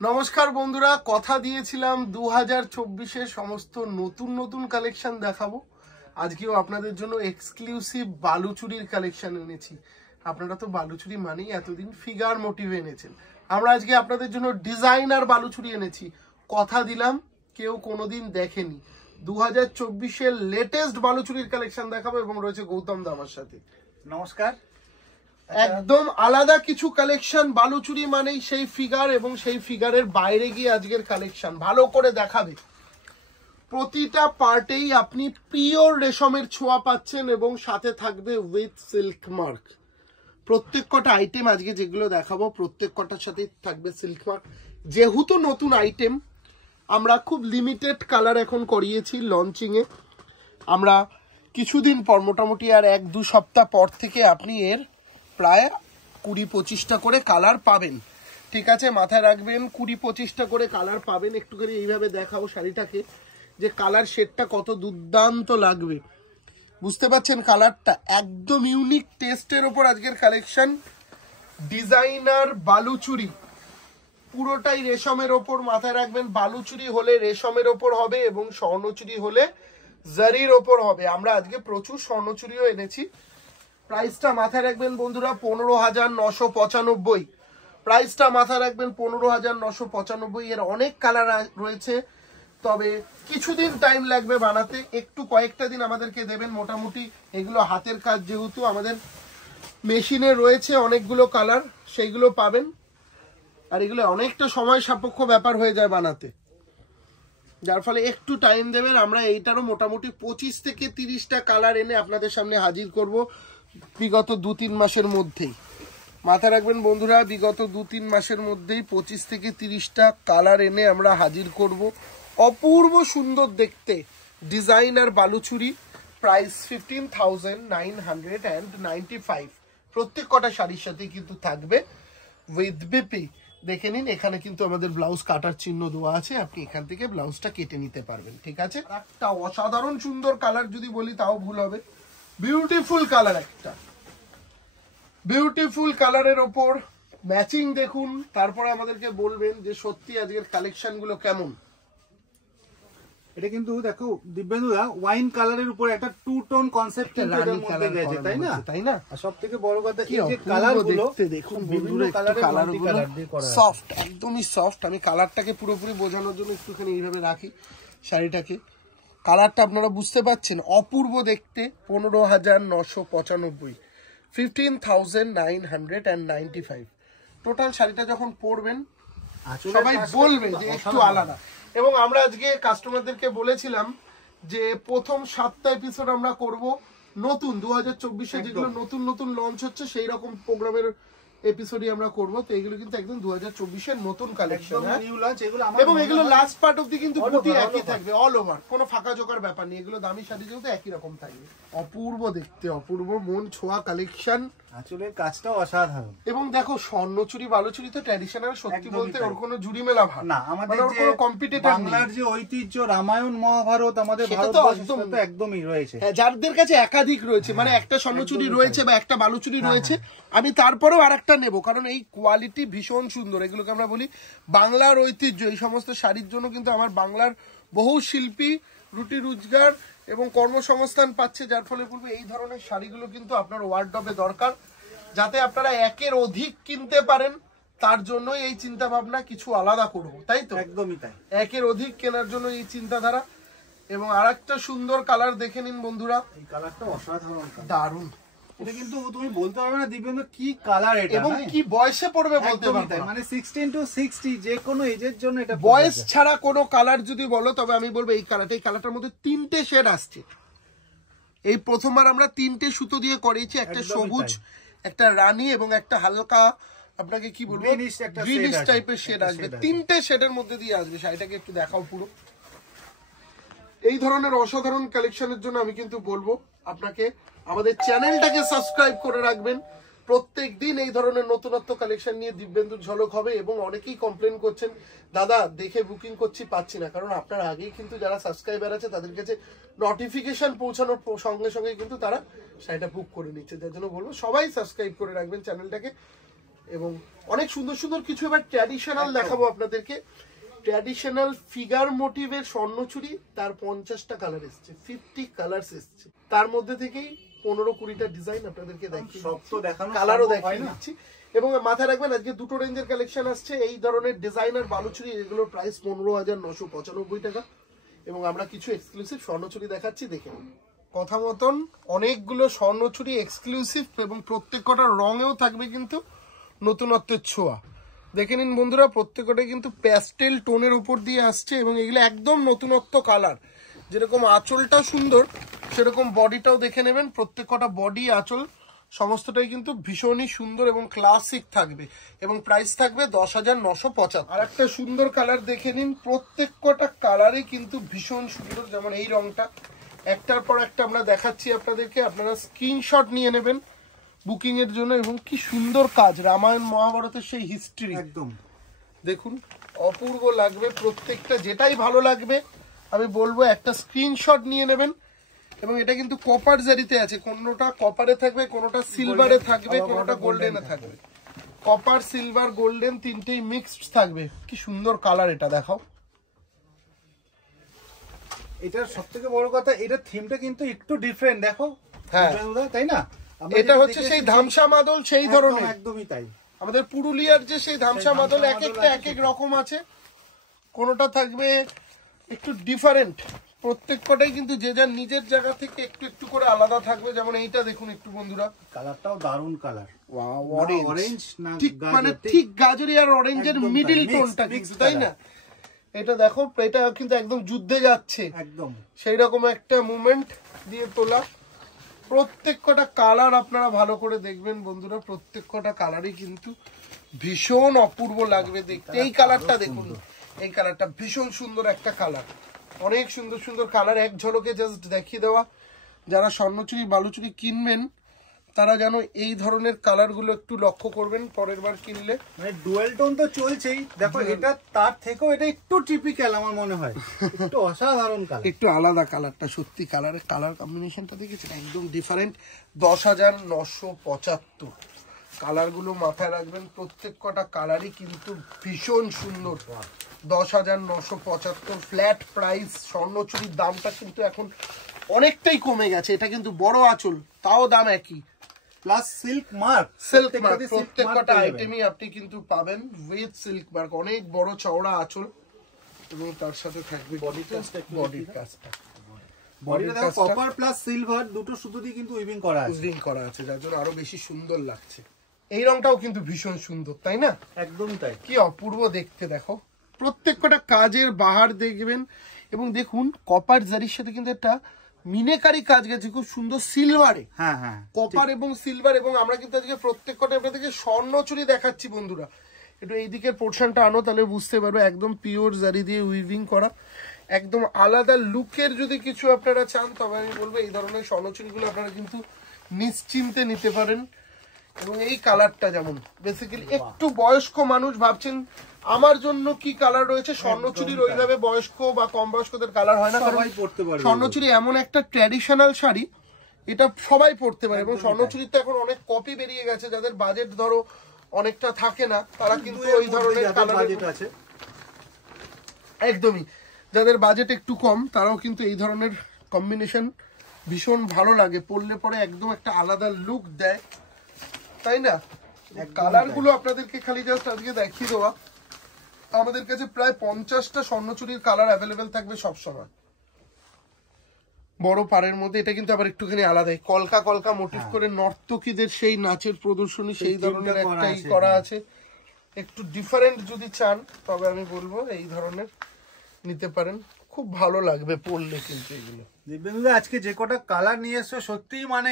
নমস্কার বন্ধুরা, কথা দিয়েছিলাম 2024-এর সমস্ত নতুন নতুন কালেকশন দেখাবো। আজকেও আপনাদের জন্য এক্সক্লুসিভ বালুচুরির কালেকশন এনেছি। আপনারা তো বালুচুরি মানেই এতদিন ফিগার মোটিভ এনেছেন, আমরা আজকে আপনাদের জন্য ডিজাইনার বালুচুরি এনেছি। কথা দিলাম কেউ কোনোদিন দেখেনি। 2024-এর লেটেস্ট বালুচুরির কালেকশন দেখাবো এবং রয়েছে গৌতম দা আমার সাথে। নমস্কার। একদম আলাদা কিছু কালেকশন। বালুচুরি মানেই সেই ফিগার এবং সেই ফিগারের বাইরে গিয়ে আজকের কালেকশন ভালো করে দেখাবে। প্রতিটা পার্টেই আপনি পিওর রেশমের ছোঁয়া পাচ্ছেন এবং সাথে থাকবে উইথ সিল্ক মার্ক। প্রত্যেক কটা আইটেম আজকে যেগুলো দেখাবো প্রত্যেক কটার সাথে থাকবে সিল্ক মার্ক। যেহেতু নতুন আইটেম, আমরা খুব লিমিটেড কালার এখন করিয়েছি লঞ্চিংয়ে। আমরা কিছুদিন পর মোটামুটি আর 1-2 সপ্তাহ পর থেকে আপনি এর প্রায় 20-25টা করে কালার পাবেন। ঠিক আছে, মাথায় রাখবেন 20-25টা করে কালার পাবেন। একটুখানি এইভাবে দেখাও শাড়িটাকে যে কালার শেডটা কত দুর্দান্ত লাগবে। বুঝতে পারছেন কালারটা একদম ইউনিক টেস্টের ওপর আজকের কালেকশন। ডিজাইনার বালুচুরি পুরোটাই রেশমের ওপর। মাথায় রাখবেন বালুচুরি হলে রেশমের ওপর হবে এবং স্বর্ণচুরি হলে জারির ওপর হবে। আমরা আজকে প্রচুর স্বর্ণচুরিও এনেছি। প্রাইসটা মাথায় রাখবেন বন্ধুরা 15,995। প্রাইসটা মাথায় রাখবেন 15,995। এর অনেক কালার রয়েছে, তবে কিছুদিন টাইম লাগবে বানাতে। একটু কয়েকটা দিন আমাদেরকে দেবেন। মোটামুটি এগুলো হাতের কাজ, যেহেতু আমাদের মেশিনে রয়েছে অনেকগুলো কালার, সেইগুলো পাবেন। আর এগুলো অনেকটা সময় সাপেক্ষ ব্যাপার হয়ে যায় বানাতে, যার ফলে একটু টাইম দেবেন। আমরা এইটারও মোটামুটি 25 থেকে 30টা কালার এনে আপনাদের সামনে হাজির করব বিগত 2-3 মাসের মধ্যেই। মাথায় রাখবেন বন্ধুরা, বিগত 2-3 মাসের মধ্যেই 25 থেকে 30টা কালার এনে আমরা হাজির করব। অপূর্ব সুন্দর দেখতে ডিজাইনার বালুচুরি। প্রাইস 15,995। প্রত্যেক কটা শাড়ির সাথে কিন্তু থাকবে উইথ বিপি। দেখে নিন, এখানে কিন্তু আমাদের ব্লাউজ কাটার চিহ্ন দেওয়া আছে, আপনি এখান থেকে ব্লাউজটা কেটে নিতে পারবেন। ঠিক আছে, একটা অসাধারণ সুন্দর কালার যদি বলি তাও ভুল হবে। বিউটিফুল কালার, একটা বিউটিফুল কালারের ওপর ম্যাচিং দেখুন, তারপরে আমাদেরকে বলবেন যে সত্যি আজকের কালেকশন গুলো কেমন। এটা কিন্তু দেখো দিব্যেন্দুদা, ওয়াইন কালারের উপর একটা 2 টোন কনসেপ্ট এর মধ্যে গেছে, তাই না? আর সবথেকে বড় কথা এই যে কালারগুলো দেখুন, বিভিন্ন কালারগুলো সফট, একদমই সফট। আমি কালারটাকে পুরোপুরি বোঝানোর জন্য একটুখানি এইভাবে রাখি শাড়িটাকে। কালারটা আপনারা বুঝতে পাচ্ছেন, অপূর্ব দেখতে। 15,995, 15,995 টোটাল। শাড়িটা যখন পরবেন সবাই বলবেন যে একটু আলাদা। এবং আমরা আজকে কাস্টমারদেরকে বলেছিলাম যে প্রথম 7টা এপিসোড আমরা করব নতুন 2024-এ যেগুলো নতুন নতুন লঞ্চ হচ্ছে সেই রকম প্রোগ্রামের এপিসোডই আমরা করব। তো এগুলো কিন্তু একদম 2024-এর নতুন কালেকশন, এবং এগুলো লাস্ট পার্ট অবধি কিন্তু বুটি একই থাকবে, অল ওভার, কোনো ফাঁকা জোকার ব্যাপার নেই। এগুলো দামি শাড়ি যেহেতু একই রকম থাকবে। অপূর্ব দেখতে, অপূর্ব মন ছোঁয়া কালেকশন। আসলের কাজটাও অসাধারণ। এবং দেখো স্বর্ণচুরি বালুচুরি তো ট্র্যাডিশনাল, সত্যি বলতে ওর কোনো জুড়ি মেলা ভাব না। আমাদের যে কম্পিটিটর বাংলার যে ঐতিহ্য, রামায়ণ মহাভারত আমাদের ভারতবর্ষে তো একদমই রয়েছে। হ্যাঁ, যাদের কাছে একাধিক রয়েছে, মানে একটা স্বর্ণচুরি রয়েছে বা একটা বালুচুরি রয়েছে, আমি তারপরেও আরেকটা নেব, কারণ এই কোয়ালিটি ভীষণ সুন্দর। এগুলোকে আমরা বলি বাংলার ঐতিহ্য। এই সমস্ত শাড়ির জন্য কিন্তু আমার বাংলার বহু শিল্পী রুটি রোজগার এবং কর্মসংস্থান পাচ্ছে, যার ফলে বলবো এই ধরনের শাড়িগুলো কিন্তু আপনার ওয়ার্ডরোবে দরকার, যাতে আপনারা একের অধিক কিনতে পারেন। তার জন্য এই চিন্তা ভাবনা, কিছু আলাদা করব, তাই তো? একদমই তাই, একের অধিক কেনার জন্য এই চিন্তাধারা। এবং আরেকটা সুন্দর কালার দেখে নিন বন্ধুরা, এই কালারটা অসাধারণ, দারুণ। এটা কিন্তু তুমি বলতে পারবে না দিব্যেন্দু কি কালার এটা, এবং কি বয়সে পড়বে বলতে পারবে না। মানে 16 to 60 যে কোনো এজের জন্য এটা। বয়স ছাড়া কোনো কালার যদি বলো, তবে আমি বলবো এই কালারটা। এই কালারটার মধ্যে 3টে শেড আসছে। এই প্রথমবার আমরা 3টে সুতো দিয়ে করেছি, একটা সবুজ, একটা রানী এবং একটা হালকা আপনাকে কি বলবো গ্রিনিশ টাইপের শেড আসবে। 3টে শেডের মধ্যে দিয়ে আসবে। শাড়িটাকে একটু দেখাও পুরো। এই ধরনের অসাধারণ কালেকশনের জন্য আমি কিন্তু বলবো আপনাকে আমাদের চ্যানেলটাকে সাবস্ক্রাইব করে রাখবেন। প্রত্যেক দিন এই ধরনের নতুনত্ব কালেকশন নিয়ে দিব্যেন্দুর ঝলক হবে। এবং অনেকেই কমপ্লেন করছেন, দাদা দেখে বুকিং করছি পাচ্ছি না, কারণ আপনার আগেই কিন্তু যারা সাবস্ক্রাইবার আছে তাদের কাছে নোটিফিকেশন পৌঁছানোর সঙ্গে সঙ্গে কিন্তু তারা শাড়িটা বুক করে নিচ্ছে। যার জন্য বলবো সবাই সাবস্ক্রাইব করে রাখবেন চ্যানেলটাকে। এবং অনেক সুন্দর সুন্দর কিছু এবার ট্র্যাডিশনাল দেখাবো আপনাদেরকে। ট্র্যাডিশনাল ফিগার মোটিভের স্বর্ণচুরি, তার 50টা কালার এসছে, 50 কালার্স এসছে, তার মধ্যে থেকেই 15-20টা ডিজাইন আপনাদেরকে দেখিয়ে সব তো দেখানো, কালারও দেখিয়ে দিচ্ছি। এবং মাথায় রাখবেন আজকে দুটো রেঞ্জের কালেকশন আসছে এই ধরনের ডিজাইনার বালুচুরি, এগুলোর প্রাইস 15,995 টাকা। এবং আমরা কিছু এক্সক্লুসিভ স্বর্ণচুরি দেখাচ্ছি, দেখে নিন। কথা মতন অনেকগুলো স্বর্ণচুরি এক্সক্লুসিভ এবং প্রত্যেকটা রঙেও থাকবে কিন্তু নতুনত্বের ছোঁয়া। দেখে নিন বন্ধুরা, প্রত্যেকটাই কিন্তু প্যাস্টেল টোনের উপর দিয়ে আসছে এবং এগুলো একদম নতুনত্ব কালার। যেরকম আঁচলটাও সুন্দর সেরকম বডিটাও দেখে নেবেন, প্রত্যেকটা বডি আঁচল সমস্তটাই কিন্তু ভীষণই সুন্দর এবং ক্লাসিক থাকবে এবং প্রাইস থাকবে 10,975। আর একটা সুন্দর কালার দেখে নিন, প্রত্যেকটা কালারই কিন্তু ভীষণ সুন্দর। যেমন এই রংটা একটার পর একটা আমরা দেখাচ্ছি আপনাদেরকে, আপনারা স্ক্রিনশট নিয়ে নেবেন বুকিং এর জন্য। এবং কি সুন্দর কাজ, রামায়ণ মহাভারতের সেই হিস্ট্রি একদম দেখুন, অপূর্ব লাগবে প্রত্যেকটা। যেটাই ভালো লাগবে আমি বলবো একটা স্ক্রিনশট নিয়ে নেবেন। এবং এটা কিন্তু কপার জারিতে আছে, কোনোটা কপারে থাকবে, কোনোটা সিলভারে থাকবে, কোনোটা গোল্ডেনে থাকবে। কপার, সিলভার, গোল্ডেন তিনটেই মিক্সড থাকবে। কি সুন্দর কালার, এটা দেখাও। এটার সবথেকে বড় কথা, এটার থিমটা কিন্তু একটু ডিফারেন্ট, দেখো। হ্যাঁ তাই না, এটা হচ্ছে সেই ধামসা মাদল, সেই ধরনের। একদমই তাই, আমাদের পুরুলিয়ার যে সেই ধামসা মাদল এক একটা এক এক রকম আছে, কোনোটা থাকবে একটু ডিফারেন্ট। প্রত্যেকটাই কিন্তু যে যার নিজের জায়গা থেকে একটু একটু করে আলাদা থাকবে। যেমন এইটা দেখুন একটু বন্ধুরা, কালারটাও দারুণ কালার, অরেঞ্জ, ঠিক মানে ঠিক গাজরি আর অরেঞ্জের মিডিল টোনটা কিন্তু, তাই না? এটা দেখো, এটা কিন্তু একদম যুদ্ধে যাচ্ছে, একদম সেই রকম একটা মুভমেন্ট দিয়ে তোলা। প্রত্যেকটা কালার আপনারা ভালো করে দেখবেন বন্ধুরা, প্রত্যেকটা কালারই কিন্তু ভীষণ অপূর্ব লাগবে দেখতে। এই কালারটা দেখুন, এই কালারটা ভীষণ সুন্দর একটা কালার, অনেক সুন্দর সুন্দর কালার এক ঝলকে জাস্ট দেখিয়ে দেওয়া। যারা স্বর্ণচুরি বালুচুরি কিনবেন তারা যেন এই ধরনের কালারগুলো একটু লক্ষ্য করবেন পরের বার কিনলে। মানে ডুয়াল টোন তো চলছেই, দেখো এটা তার থেকেও এটা একটু টিপিক্যাল আমার মনে হয়, একটু অসাধারণ কালার, একটু আলাদা কালারটা, সত্যি কালারের কালার কম্বিনেশনটা দেখেছেন, একদম ডিফারেন্ট। 10,975 কালারগুলো মাথায় রাখবেন, প্রত্যেকটা কালারই কিন্তু ভীষণ সুন্দর। 10,975 ফ্ল্যাট প্রাইস। স্বর্ণচুরির দামটা কিন্তু এখন অনেকটাই কমে গেছে, এটা কিন্তু বড় আঁচল তাও দাম একই, plus silk mark, silk mark প্রত্যেকটা আইটেমই আপনি কিন্তু পাবেন উইথ সিল্ক মার্ক। অনেক বড় চওড়া আঁচল এবং তার সাথে থাকবে বডির কাজটা। বডিটা দেখো কপার প্লাস সিলভার দুটো সুতোতেই কিন্তু উইভিং করা আছে, যার জন্য আরো বেশি সুন্দর লাগছে। এই রংটাও কিন্তু ভীষণ সুন্দর, তাই না? একদমই তাই, কি অপূর্ব দেখতে। দেখো প্রত্যেকটা কাজের বাহার দেখবেন। এবং দেখুন কপার জারির সাথে কিন্তু একটা মিনেকারি কাজ গেছে খুব সুন্দর সিলভারে। হ্যাঁ হ্যাঁ, কপার এবং সিলভার। এবং আমরা কিন্তু আজকে প্রত্যেকটা আপনাদেরকে স্বর্ণচুরি দেখাচ্ছি বন্ধুরা। একটু এই দিকের পোর্শনটা আনো, তাহলে বুঝতে পারবে একদম পিওর জারি দিয়ে উইভিং করা, একদম আলাদা লুকের যদি কিছু আপনারা চান তবে আমি বলবো এই ধরনের স্বর্ণচুরিগুলো আপনারা কিন্তু নিশ্চিন্তে নিতে পারেন। এবং এই কালারটা যেমন বেসিক্যালি একটু বয়স্ক মানুষ ভাবছেন আমার জন্য কি কালার রয়েছে, স্বর্ণচুরির ওইভাবে বয়স্ক বা কম বয়স্কদের কালার হয় না, সবাই পড়তে পারে। স্বর্ণচুরি এমন একটা ট্র্যাডিশনাল শাড়ি, এটা সবাই পড়তে পারে। এবং স্বর্ণচুরির তো এখন অনেক কপি বেরিয়ে গেছে, যাদের বাজেট ধরো অনেকটা থাকে না তারা কিন্তু ওই ধরনের কালার আছে, একদমই যাদের বাজেট একটু কম তারাও কিন্তু এই ধরনের কম্বিনেশন ভীষণ ভালো লাগে, পরলে পরে একদম একটা আলাদা লুক দেয়, তাই না? কালার গুলো আপনাদেরকে খালি জাস্ট আজকে দেখিয়ে দেওয়া। আমাদের কাছে প্রায় 50টা স্বর্ণচুরির কালার অ্যাভেলেবেল থাকবে সব সময়। বড় পাড়ের মধ্যে এটা কিন্তু আবার একটুখানি আলাদাই, কলকা কলকা মোটিভ করে নর্তকীদের সেই নাচের প্রদর্শনী সেই ধরনের একটাই করা আছে। একটু ডিফারেন্ট যদি চান তবে আমি বলবো এই ধরনের নিতে পারেন, খুব ভালো লাগবে পরলে কিন্তু এগুলো। আজকে যে কটা কালার নিয়ে এসছো সত্যি মানে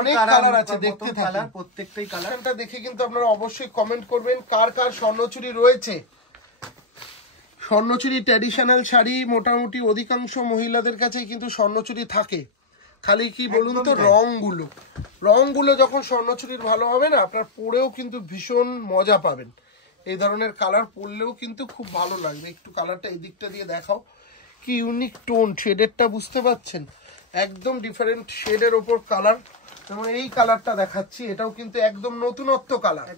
অনেক কালার আছে, দেখতে থাকুন। প্রত্যেকটাই কালারটা দেখে কিন্তু আপনারা অবশ্যই কমেন্ট করবেন কার কার স্বর্ণচুরি রয়েছে। স্বর্ণচুরি ট্র্যাডিশনাল শাড়ি মোটামুটি অধিকাংশ মহিলাদের কাছেই কিন্তু স্বর্ণচুরি থাকে, খালি কি বলুন তো রংগুলো যখন স্বর্ণচুরির ভালো হবে না আপনার পরেও কিন্তু ভীষণ মজা পাবেন। এই ধরনের কালার পরলেও কিন্তু খুব ভালো লাগবে। একটু কালারটা এই দিকটা দিয়ে দেখাও, কি ইউনিক টোন, শেডেরটা বুঝতে পারছেন, একদম ডিফারেন্ট শেডের ওপর কালার। যেমন এই কালারটা দেখাচ্ছি, এটাও কিন্তু একদম নতুনত্ব কালার,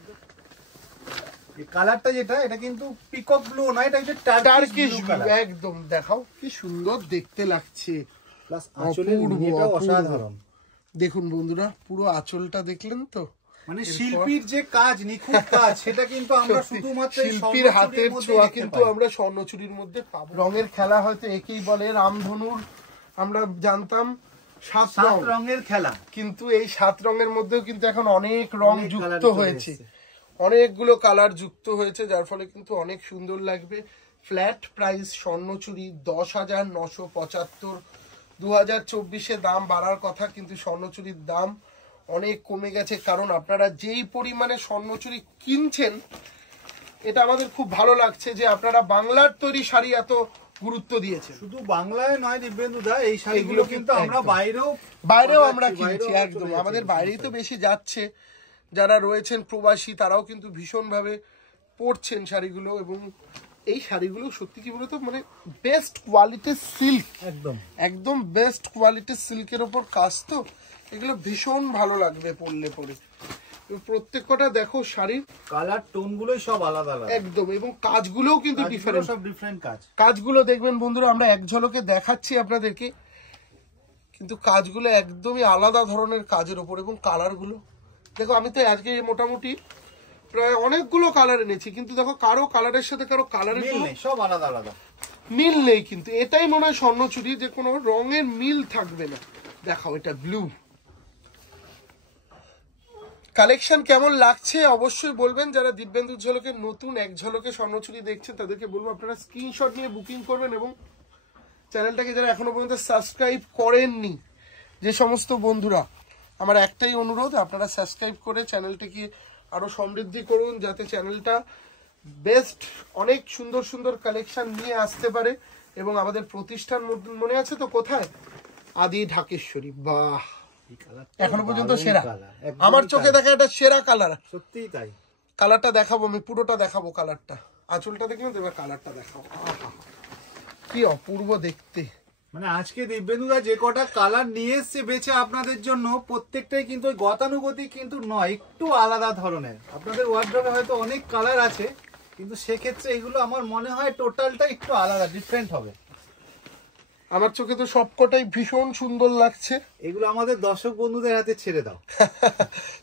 এই কালারটা যেটা, এটা কিন্তু পিকক ব্লু না, এটা হচ্ছে টার্কিশ ব্লু। একদম দেখাও কি সুন্দর দেখতে লাগছে, প্লাস আঁচলের মিনিটাও অসাধারণ। দেখুন বন্ধুরা, পুরো আঁচলটা দেখলেন তো, মানে শিল্পীর যে কাজ, নিখুঁত কাজ, সেটা কিন্তু আমরা শুধুমাত্র শিল্পীর হাতের ছোঁয়া কিন্তু আমরা স্বর্ণচুরির মধ্যে পাবো। রঙের খেলা হয়তো একেই বলে রামধনুর, আমরা জানতাম 7 রঙের খেলা, কিন্তু এই 7 রঙের মধ্যেও কিন্তু এখন অনেক রং যুক্ত হয়েছে, অনেকগুলো কালার যুক্ত হয়েছে, যার ফলে কিন্তু অনেক সুন্দর লাগবে। Flat price Swarnachari 10,975। 2024-এ দাম বাড়ার কথা, কিন্তু স্বর্ণচুরির দাম অনেক কমে গেছে, কারণ আপনারা যেই পরিমাণে স্বর্ণচুরি কিনছেন, এটা আমাদের খুব ভালো লাগছে যে আপনারা বাংলার তৈরি শাড়ি এত গুরুত্ব দিয়েছেন। শুধু বাংলায় নয় দিব্যেন্দুদা, এই শাড়িগুলো কিন্তু আমরা বাইরেও আমরা কিনছি। একদম আমাদের বাইরেই তো বেশি যাচ্ছে, যারা রয়েছেন প্রবাসী তারাও কিন্তু ভীষণভাবে পরছেন শাড়িগুলো, এবং এই শাড়িগুলো সত্যি কি বলতো, মানে বেস্ট কোয়ালিটির সিল্ক, একদম বেস্ট কোয়ালিটির সিল্কের ওপর কাজ, তো এগুলো ভীষণ ভালো লাগবে পরলে পরে। প্রত্যেকটা দেখো শাড়ির কালার টোন গুলোই সব আলাদা আলাদা একদম, এবং কাজগুলোও কিন্তু ডিফারেন্ট, সব ডিফারেন্ট কাজগুলো দেখবেন বন্ধুরা, আমরা এক ঝলকে দেখাচ্ছি আপনাদেরকে, কিন্তু কাজগুলো একদমই আলাদা ধরনের কাজের ওপর, এবং কালারগুলো দেখো। আমি তো আজকে মোটামুটি প্রায় অনেকগুলো কালার এনেছি, কিন্তু দেখো কারো কালারের সাথে কারো কালারের সব আলাদা আলাদা মিল নেই, কিন্তু এটাই মনে হয় স্বর্ণচুরি, যে কোনো রঙের মিল থাকবে না। দেখাও, এটা ব্লু। কালেকশন কেমন লাগছে অবশ্যই বলবেন। যারা দিব্যেন্দুর ঝলকে নতুন এক ঝলকে স্বর্ণচুরি দেখছেন, তাদেরকে বলবো আপনারা স্ক্রিনশট নিয়ে বুকিং করবেন, এবং চ্যানেলটাকে যারা এখনো পর্যন্ত সাবস্ক্রাইব করেননি, যে সমস্ত বন্ধুরা, আমার একটাই অনুরোধ, আপনারা সাবস্ক্রাইব করে চ্যানেলটাকে আরো সমৃদ্ধি করুন, যাতে চ্যানেলটা বেস্ট অনেক সুন্দর সুন্দর কালেকশন নিয়ে আসতে পারে। এবং আমাদের প্রতিষ্ঠান মনে আছে তো কোথায়? আদি ঢাকেশ্বরী। বাহ, এখনো পর্যন্ত সেরা, আমার চোখে দেখা এটা সেরা কালার, সত্যিই তাই। কালারটা দেখাবো, আমি পুরোটা দেখাবো, কালারটা আঁচলটা দেখলাম, এবার কালারটা দেখাবো। কি অপূর্ব দেখতে। মানে আজকে দিব্যেন্দুদা যে কটা কালার নিয়ে এসছে বেছে আপনাদের জন্য, প্রত্যেকটাই কিন্তু গতানুগতিক কিন্তু নয়, একটু আলাদা ধরনের। আপনাদের ওয়ার্ড্রবে হয়তো অনেক কালার আছে, কিন্তু সেক্ষেত্রে এগুলো আমার মনে হয় টোটালটা একটু আলাদা, ডিফারেন্ট হবে। আমার চোখে তো সবকটাই ভীষণ সুন্দর লাগছে। এগুলো আমাদের দর্শক বন্ধুদের হাতে ছেড়ে দাও।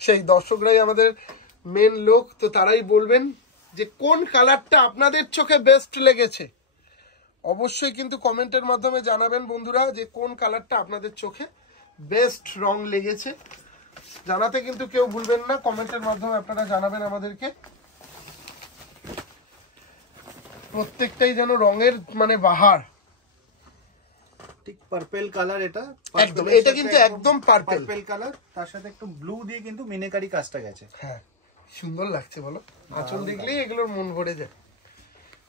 সেই দর্শকরাই আমাদের মেন লোক, তো তারাই বলবেন যে কোন কালারটা আপনাদের চোখে বেস্ট লেগেছে। অবশ্যই কিন্তু কমেন্টের মাধ্যমে জানাবেন বন্ধুরা, যে কোন কালারটা আপনাদের চোখে বেস্ট রং লেগেছে। জানাতে কিন্তু কেউ ভুলবেন না, কমেন্টের মাধ্যমে আপনারা জানাবেন আমাদেরকে। প্রত্যেকটাই যেন রঙের মানে বাহার। ঠিক পার্পল কালার, এটা একদম, এটা কিন্তু একদম পার্পল কালার, তার সাথে একটু ব্লু দিয়ে কিন্তু মিনেকারি কাজটা গেছে। হ্যাঁ, সুন্দর লাগছে বলো, আঁচল দেখলেই এগুলোর মন ভরে যায়।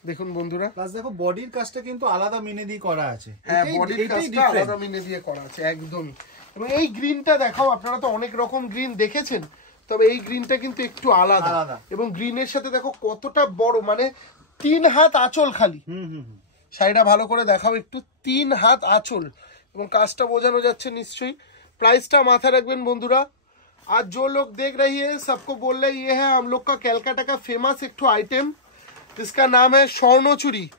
দেখুন বন্ধুরা, প্লাস দেখো বডির কাজটা কিন্তু আলাদা মিনে দিয়ে করা আছে। হ্যাঁ, বডির কাজটা আলাদা মিনে দিয়ে করা আছে একদমই। এবং এই গ্রিনটা দেখাও, আপনারা তো অনেক রকম গ্রিন দেখেছেন, তবে এই গ্রিনটা কিন্তু একটু আলাদা। এবং গ্রিনের সাথে দেখো কতটা বড়, মানে 3 হাত আঁচল খালি। শাড়িটা ভালো করে দেখাও একটু, 3 হাত আঁচল, এবং কাজটা বোঝানো যাচ্ছে নিশ্চয়ই। প্রাইসটা মাথায় রাখবেন বন্ধুরা। आज जो लोग देख रही है सबको बोल रहे ये है हम लोग का कैलकाटा का फेमस एक ठो आइटम, जिसका नाम है स्वर्णचूरी।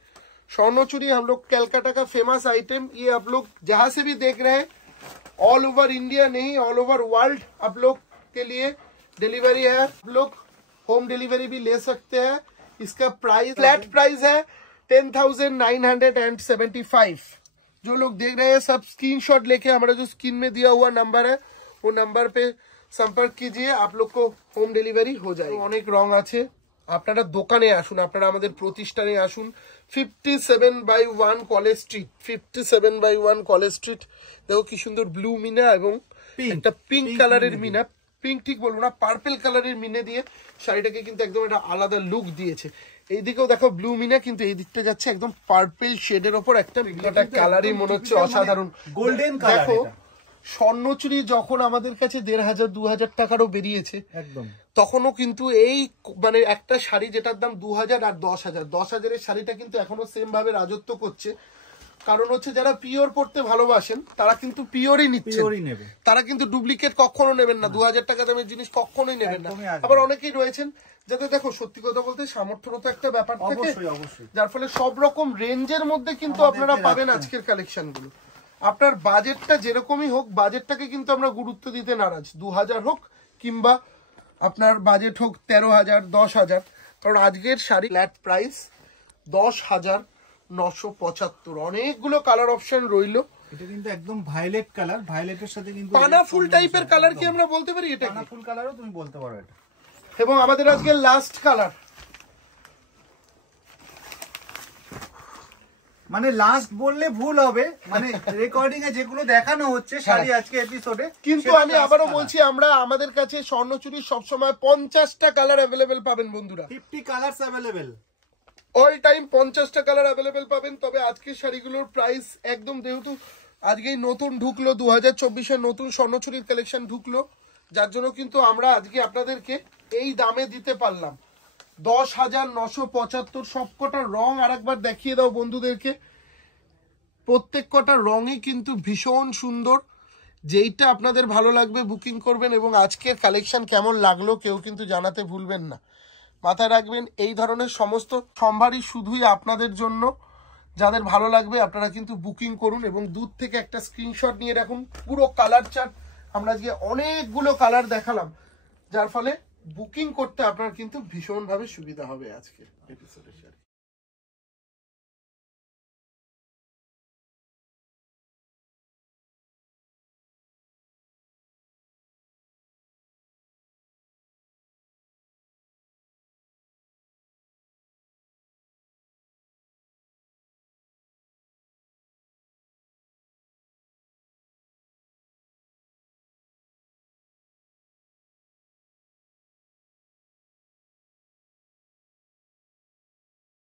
स्वर्णचूरी हम लोग कैलकाटा का फेमस आइटम, ये आप लोग जहां से भी देख रहे हैं, ऑल ओवर इंडिया नहीं ऑल ओवर वर्ल्ड आप लोग के लिए डिलीवरी है। आप लोग होम डिलीवरी भी ले सकते हैं। इसका प्राइस फ्लैट प्राइस है 10,975। जो लोग देख रहे हैं सब स्क्रीनशॉट लेके हमारा जो स्क्रीन में दिया हुआ नंबर है, वो नंबर पे संपर्क कीजिए, आप लोग को होम डिलीवरी हो जाएगी। অনেক রং আছে, আপনারা দোকানে আসুন, আপনারা আমাদের প্রতিষ্ঠানে আসুন। 57/1 কলেজ স্ট্রিট, 57/1 কলেজ স্ট্রিট। দেখো কি সুন্দর ব্লু মিনা এবং একটা পিঙ্ক কালারের মিনা, পিঙ্ক ঠিক বলবো না, পার্পল কালারের মিনে দিয়ে শাড়িটাকে কিন্তু একদম একটা আলাদা লুক দিয়েছে। এইদিকেও দেখো ব্লু মিনা, কিন্তু এই দিকটা যাচ্ছে একদম পার্পল শেডের ওপর একটা কালারই মনে হচ্ছে অসাধারণ গোল্ডেন কালার। দেখো স্বর্ণচুরি যখন আমাদের কাছে 1,500-2,000 টাকারও বেরিয়েছে, একদম তখনও কিন্তু এই মানে একটা শাড়ি যেটার দাম 2,000 আর 10,000, 10,000-এর শাড়িটা কিন্তু এখনো সেম ভাবে রাজত্ব করছে। কারণ হচ্ছে যারা পিওর পড়তে ভালোবাসেন তারা কিন্তু পিওরই নিচ্ছেন, তারা কিন্তু ডুপ্লিকেট কখনো নেবেন না, 2000 টাকা দামের জিনিস কখনোই নেবেন না। আবার অনেকেই রয়েছেন যাতে দেখো সত্যি কথা বলতে সামর্থ্যরও তো একটা ব্যাপার থাকে, যার ফলে সব রকম রেঞ্জের মধ্যে কিন্তু আপনারা পাবেন আজকের কালেকশন গুলো। আপনার বাজেটটা যেরকমই হোক, বাজেটটাকে কিন্তু আমরা গুরুত্ব দিতে নারাজ, 2000 হোক কিংবা আপনার বাজেট হোক 13,000 10,000, কারণ আজকের শাড়ি ফ্ল্যাট প্রাইস 10,975। অনেকগুলো কালার অপশন রইলো। এটা কিন্তু একদম ভায়োলেট কালার, ভায়োলেটের সাথে কিন্তু পানা ফুল টাইপের কালার কি আমরা বলতে পারি এটা? পানা ফুল কালারও তুমি বলতে পারো এটা। এবং আমাদের আজকে লাস্ট কালার, মানে লাস্ট বললে ভুল হবে, মানে রেকর্ডিং এ যেগুলো দেখানো হচ্ছে শাড়ি আজকে এপিসোডে, কিন্তু আমি আবারও বলছি আমরা আমাদের কাছে স্বর্ণচুরি সবসময় 50টা কালার অ্যাভেলেবেল পাবেন বন্ধুরা, 50 কালারস অ্যাভেলেবেল, অল টাইম 50টা কালার অ্যাভেলেবেল পাবেন। তবে আজকের শাড়িগুলোর প্রাইস একদম, যেহেতু আজকেই নতুন ঢুকলো 2024-এর নতুন স্বর্ণচুরির কালেকশন ঢুকলো, যার জন্য কিন্তু আমরা আজকে আপনাদেরকে এই দামে দিতে পারলাম 10,975। সবকটা রং আরেকবার দেখিয়ে দাও বন্ধুদেরকে, প্রত্যেক কটা রঙই কিন্তু ভীষণ সুন্দর। যেইটা আপনাদের ভালো লাগবে বুকিং করবেন, এবং আজকের কালেকশন কেমন লাগলো কেউ কিন্তু জানাতে ভুলবেন না। মাথায় রাখবেন এই ধরনের সমস্ত সম্ভারই শুধুই আপনাদের জন্য, যাদের ভালো লাগবে আপনারা কিন্তু বুকিং করুন এবং দূর থেকে একটা স্ক্রিনশট নিয়ে রাখুন। পুরো কালার চার্ট আমরা আজকে অনেকগুলো কালার দেখালাম, যার ফলে বুকিং করতে আপনার কিন্তু ভীষণভাবে সুবিধা হবে আজকের এপিসোডে।